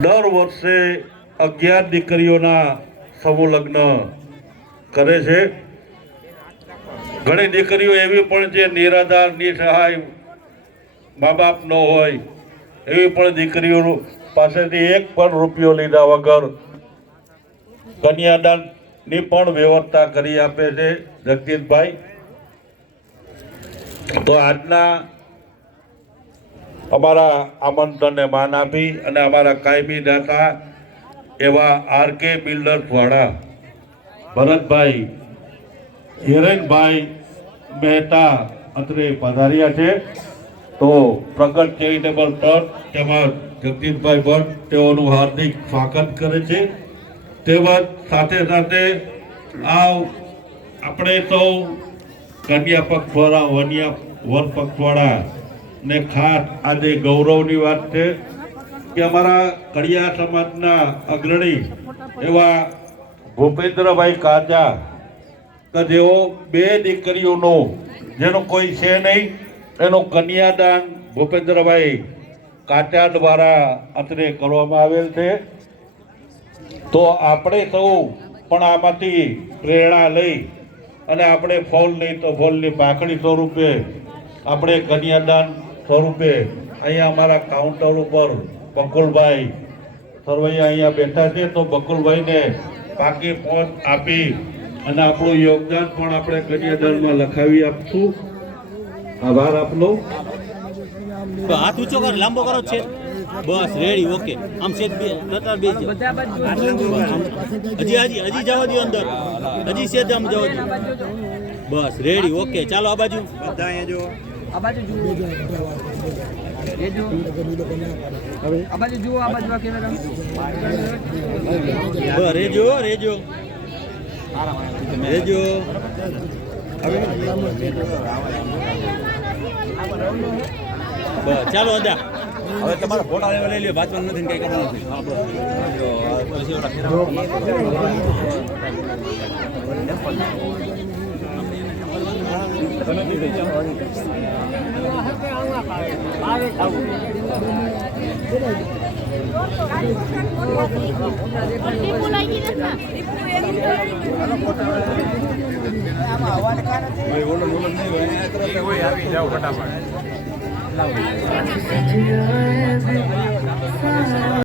દર વર્ષે 11 દીકરીઓના સમૂહ લગ્ન કરે છે। ઘણી દીકરીઓ એવી પણ છે નિરાધાર નિસહાય મા બાપ ન હોય એવી પણ દીકરીઓ પાસેથી એક પણ રૂપિયો લીધા વગર કન્યાદાનની પણ વ્યવસ્થા કરી આપે છે જગદીશભાઈ। તો આજના અમારા આમંત્રણને માન આપી અને અમારા કાયમી દાતા એવા આરકે બિલ્ડર્સ વાળા ભરતભાઈ હિરેનભાઈ મહેતા અત્રે પધાર્યા છે। તો પ્રગટ ચેરિટેબલ ટ્રસ્ટ તેમજ જગદીશભાઈ ભટ્ટ તેઓનું હાર્દિક સ્વાગત કરે છે। તેમજ સાથે સાથે આપણે સૌ કન્યા પક્ષવાળા વર પક્ષવાળા ને ખાસ આજે ગૌરવની વાત છે કે અમારા કડિયા સમાજના અગ્રણી એવા ભૂપેન્દ્રભાઈ કાચા કે જેઓ બે દીકરીઓનો જેનો કોઈ છે નહીં એનું કન્યાદાન ભૂપેન્દ્રભાઈ કાચા દ્વારા અત્રે કરવામાં આવેલ છે। તો આપણે સૌ પણ આમાંથી પ્રેરણા લઈ અને આપણે ફોલ નહીં તો ફોલની પાકડી સ્વરૂપે આપણે કન્યાદાન સ્વરૂપે અહીંયા અમારા કાઉન્ટર ઉપર બકુલભાઈ સરવૈયા અહીંયા બેઠા છે। તો બકુલભાઈને પાકી પહોંચ આપી અને આપણું યોગદાન પણ આપણે કન્યાદાનમાં લખાવી આપશું। આભાર આપનો। હાથ ઊંચો કર, લાંબો કરો છે, બસ રેડી, ઓકે। આમ સેજ બે નતર બે હજી જવા દો અંદર, હજી સેજ આમ જવા દો, બસ રેડી, ઓકે। ચાલો આ બાજુ બધા અહીંયા જો, આ બાજુ જુઓ, આ બાજુ જુઓ, આ બાજુ કેમેરા રેજો રેજો રેજો। ચાલો અદા હવે તમારા ફોટા લેવા લઈ લ્યો, વાંચવાનું નથી કઈ કરવાનું નથી।